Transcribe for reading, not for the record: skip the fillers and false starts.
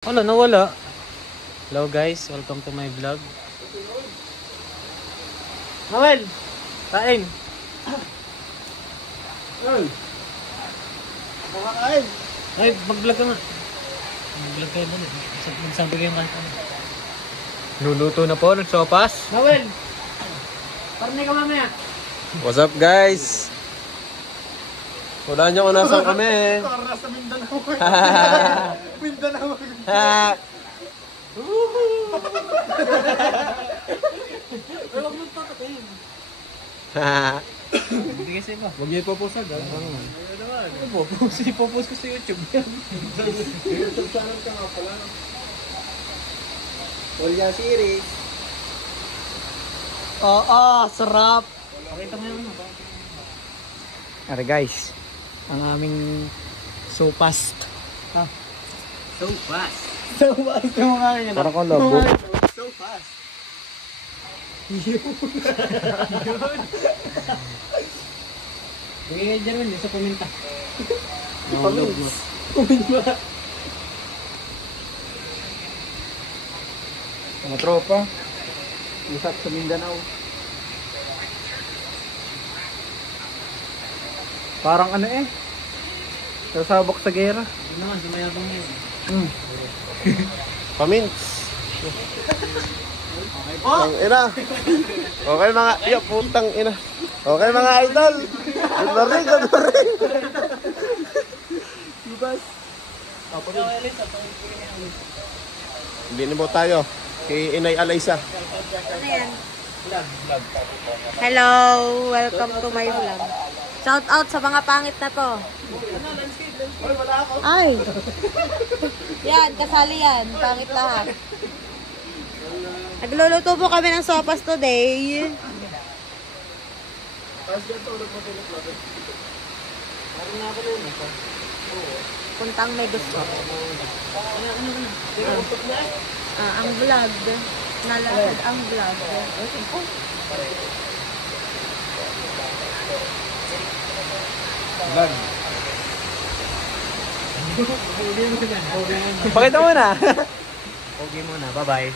Wala, nawala. Hello guys, welcome to my vlog. Noel! Kain! Ay! Nakakain! Ay, mag-vlog ka nga. Mag-vlog kayo dali. Magsabi kayo kanta. Luluto na po, nagsopas. Noel! Parang ka mamaya. What's up guys? Wala nyo kung nasan kami. Para sa Mindanao. Mindanao. Pero huwag mo tatakin. Hindi kasi ba? Huwag niyo ipopusag. Ipopost ko sa YouTube yan. YouTube channel ka nga pala. Polya series. Oo, sarap. Pakita mo yung ano. Ara guys, ang aming sopas. Sopas. Sopas yung mga yun. Parang kang labo. Sopas. Bigay kayo dyan rin, sa paminta. Pamins. Kuminba. Mga tropa. Usap sa Mindanao. Parang ano eh. Sasabak sa gera. Hindi naman, sumayabang yun. Pamins. Putang ina. Okay mga, putang ina. Okay mga idol. Good morning, good morning. Ibas. Hindi na po tayo. Kay Inay Alaysa. Ano yan? Hello! Welcome to my vlog. Shout out sa mga pangit na to. Ay! Yan, kasali yan. Pangit lahat. Nagluluto po kami ng sopas today. Puntang may gusto. Ang vlog. Nalasad ang vlog. Pakita mo na. Okay muna, bye-bye.